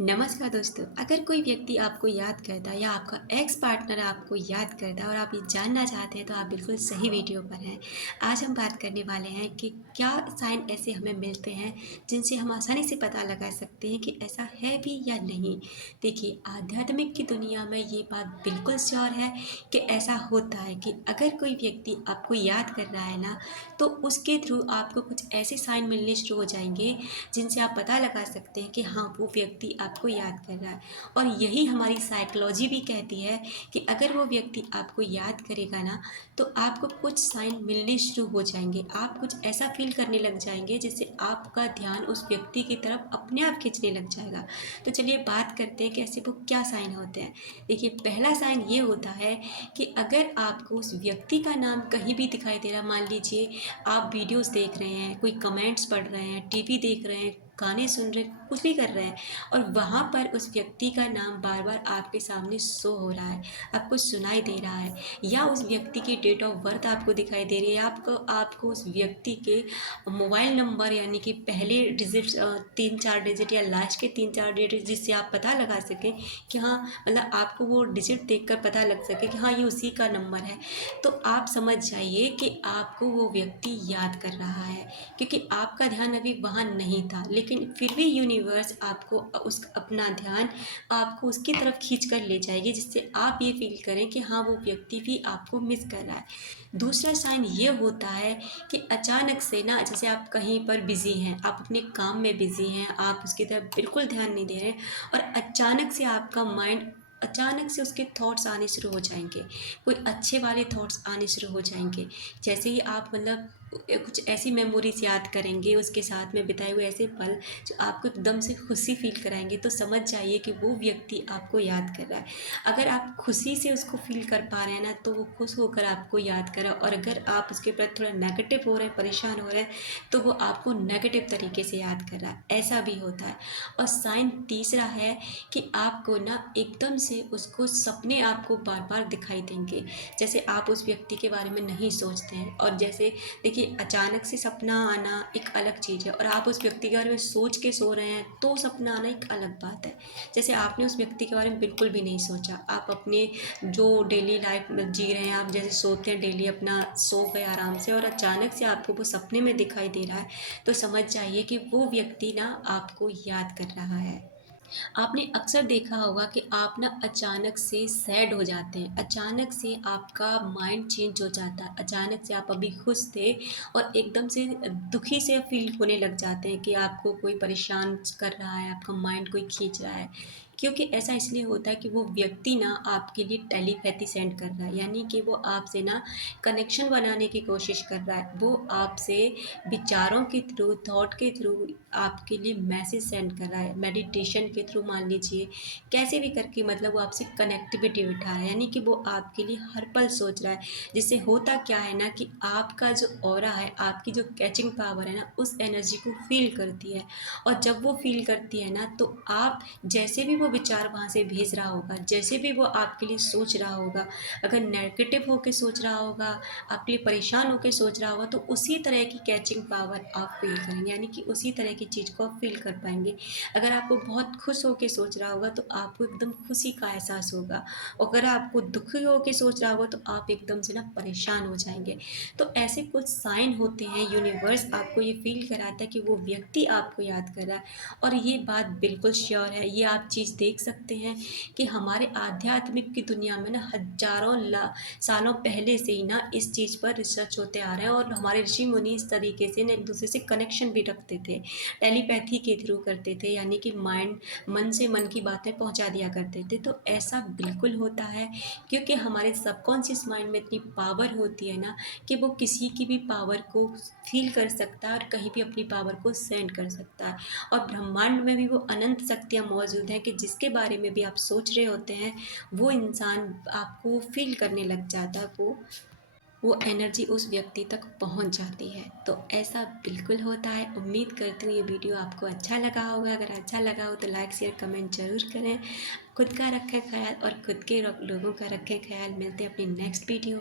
नमस्कार दोस्तों, अगर कोई व्यक्ति आपको याद करता है या आपका एक्स पार्टनर आपको याद करता है और आप ये जानना चाहते हैं तो आप बिल्कुल सही वीडियो पर हैं। आज हम बात करने वाले हैं कि क्या साइन ऐसे हमें मिलते हैं जिनसे हम आसानी से पता लगा सकते हैं कि ऐसा है भी या नहीं। देखिए, आध्यात्मिक की दुनिया में ये बात बिल्कुल श्योर है कि ऐसा होता है कि अगर कोई व्यक्ति आपको याद कर रहा है ना, तो उसके थ्रू आपको कुछ ऐसे साइन मिलने शुरू हो जाएंगे जिनसे आप पता लगा सकते हैं कि हाँ, वो व्यक्ति आपको याद कर रहा है। और यही हमारी साइकोलॉजी भी कहती है कि अगर वो व्यक्ति आपको याद करेगा ना, तो आपको कुछ साइन मिलने शुरू हो जाएंगे। आप कुछ ऐसा फील करने लग जाएंगे जिससे आपका ध्यान उस व्यक्ति की तरफ अपने आप खींचने लग जाएगा। तो चलिए बात करते हैं कि ऐसे वो क्या साइन होते हैं। देखिए, पहला साइन ये होता है कि अगर आपको उस व्यक्ति का नाम कहीं भी दिखाई दे रहा, मान लीजिए आप वीडियोस देख रहे हैं, कोई कमेंट्स पढ़ रहे हैं, टीवी देख रहे हैं, गाने सुन रहे हैं, कुछ भी कर रहे हैं और वहाँ पर उस व्यक्ति का नाम बार बार आपके सामने शो हो रहा है, आपको सुनाई दे रहा है, या उस व्यक्ति की डेट ऑफ बर्थ आपको दिखाई दे रही है, आपको उस व्यक्ति के मोबाइल नंबर यानी कि पहले डिजिट्स 3-4 डिजिट या लास्ट के 3-4 डिजिट जिससे आप पता लगा सकें कि हाँ, मतलब आपको वो डिजिट देखकर पता लग सके कि हाँ, ये उसी का नंबर है। तो आप समझ जाइए कि आपको वो व्यक्ति याद कर रहा है, क्योंकि आपका ध्यान अभी वहाँ नहीं था, लेकिन फिर भी यूनिवर्स आपको उस अपना ध्यान आपको उसकी तरफ खींच कर ले जाएगी, जिससे आप ये फील करें कि हाँ, वो व्यक्ति भी आपको मिस कर रहा है। दूसरा साइन ये होता है कि अचानक से ना, जैसे आप कहीं पर बिज़ी हैं, आप अपने काम में बिज़ी हैं, आप उसकी तरफ बिल्कुल ध्यान नहीं दे रहे और अचानक से आपका माइंड, अचानक से उसके थॉट्स आने शुरू हो जाएंगे, कोई अच्छे वाले थॉट्स आने शुरू हो जाएंगे। जैसे ही आप मतलब कुछ ऐसी मेमोरीज याद करेंगे, उसके साथ में बिताए हुए ऐसे पल जो आपको एकदम से खुशी फील कराएंगे, तो समझ जाइए कि वो व्यक्ति आपको याद कर रहा है। अगर आप खुशी से उसको फील कर पा रहे हैं ना, तो वो खुश होकर आपको याद कर रहा है, और अगर आप उसके प्रति थोड़ा नेगेटिव हो रहे हैं, परेशान हो रहे हैं, तो वो आपको नेगेटिव तरीके से याद कर रहा है। ऐसा भी होता है। और साइन तीसरा है कि आपको ना एकदम से उसको सपने आपको बार बार दिखाई देंगे, जैसे आप उस व्यक्ति के बारे में नहीं सोचते हैं। और जैसे देखिए, अचानक से सपना आना एक अलग चीज़ है और आप उस व्यक्ति के बारे में सोच के सो रहे हैं तो सपना आना एक अलग बात है। जैसे आपने उस व्यक्ति के बारे में बिल्कुल भी नहीं सोचा, आप अपने जो डेली लाइफ में जी रहे हैं, आप जैसे सोते हैं डेली, अपना सो गए आराम से, और अचानक से आपको वो सपने में दिखाई दे रहा है, तो समझ जाइए कि वो व्यक्ति ना आपको याद कर रहा है। आपने अक्सर देखा होगा कि आप ना अचानक से सैड हो जाते हैं, अचानक से आपका माइंड चेंज हो जाता है, अचानक से आप अभी खुश थे और एकदम से दुखी से फील होने लग जाते हैं कि आपको कोई परेशान कर रहा है, आपका माइंड कोई खींच रहा है। क्योंकि ऐसा इसलिए होता है कि वो व्यक्ति ना आपके लिए टेलीपैथी सेंड कर रहा है, यानी कि वो आपसे ना कनेक्शन बनाने की कोशिश कर रहा है। वो आपसे विचारों के थ्रू, थॉट के थ्रू आपके लिए मैसेज सेंड कर रहा है, मेडिटेशन के थ्रू मान लीजिए, कैसे भी करके मतलब वो आपसे कनेक्टिविटी बिठा रहा है, यानी कि वो आपके लिए हर पल सोच रहा है। जिससे होता क्या है ना कि आपका जो ऑरा है, आपकी जो कैचिंग पावर है ना, उस एनर्जी को फील करती है। और जब वो फील करती है ना, तो आप जैसे भी वो विचार वहाँ से भेज रहा होगा, जैसे भी वो आपके लिए सोच रहा होगा, अगर नेगेटिव होकर सोच रहा होगा, आपके लिए परेशान होकर सोच रहा होगा, तो उसी तरह की कैचिंग पावर आप फील करेंगे, यानी कि उसी तरह की चीज़ को आप फील कर पाएंगे। अगर आपको बहुत खुश होकर सोच रहा होगा तो आपको एकदम खुशी का एहसास होगा, अगर आपको दुखी होकर सोच रहा होगा तो आप एकदम से ना परेशान हो जाएंगे। तो ऐसे कुछ साइन होते हैं, यूनिवर्स आपको ये फील कराता है कि वो व्यक्ति आपको याद कर रहा है। और ये बात बिल्कुल श्योर है, ये आप चीज़ देख सकते हैं कि हमारे आध्यात्मिक की दुनिया में ना हजारों सालों पहले से ही ना इस चीज़ पर रिसर्च होते आ रहे हैं, और हमारे ऋषि मुनि इस तरीके से ना एक दूसरे से कनेक्शन भी रखते थे, टेलीपैथी के थ्रू करते थे, यानी कि माइंड, मन से मन की बातें पहुंचा दिया करते थे। तो ऐसा बिल्कुल होता है, क्योंकि हमारे सबकॉन्शियस माइंड में इतनी पावर होती है ना कि वो किसी की भी पावर को फील कर सकता है और कहीं भी अपनी पावर को सेंड कर सकता है। और ब्रह्मांड में भी वो अनंत शक्तियाँ मौजूद हैं कि जिसके बारे में भी आप सोच रहे होते हैं, वो इंसान आपको फील करने लग जाता है, वो एनर्जी उस व्यक्ति तक पहुंच जाती है। तो ऐसा बिल्कुल होता है। उम्मीद करती हूँ ये वीडियो आपको अच्छा लगा होगा। अगर अच्छा लगा हो तो लाइक शेयर कमेंट ज़रूर करें। खुद का रखें ख्याल और खुद के लोगों का रखें ख्याल। मिलते हैं अपनी नेक्स्ट वीडियो।